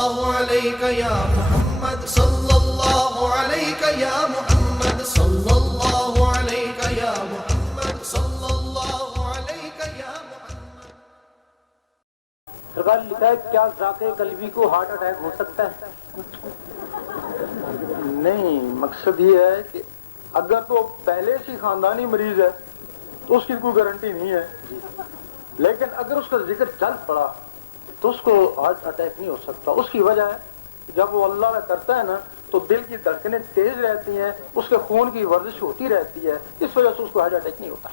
اللہ علیک یا محمد صلی اللہ علیک یا محمد صلی اللہ علیک یا محمد صلی اللہ علیک یا محمد. سرکار لکھا ہے کیا ذاکر قلبی کو ہارٹ اٹیک ہو سکتا ہے؟ نہیں، مقصد یہ ہے کہ اگر تو پہلے سے خاندانی مریض ہے تو اس کی کوئی گارنٹی نہیں ہے، لیکن اگر اس کا ذکر چل پڑا تو اس کو ہارٹ اٹیک نہیں ہو سکتا. اس کی وجہ ہے کہ جب وہ اللہ میں کرتا ہے نا تو دل کی دھڑکنیں تیز رہتی ہیں، اس کے خون کی ورزش ہوتی رہتی ہے، اس وجہ سے اس کو ہارٹ اٹیک نہیں ہوتا.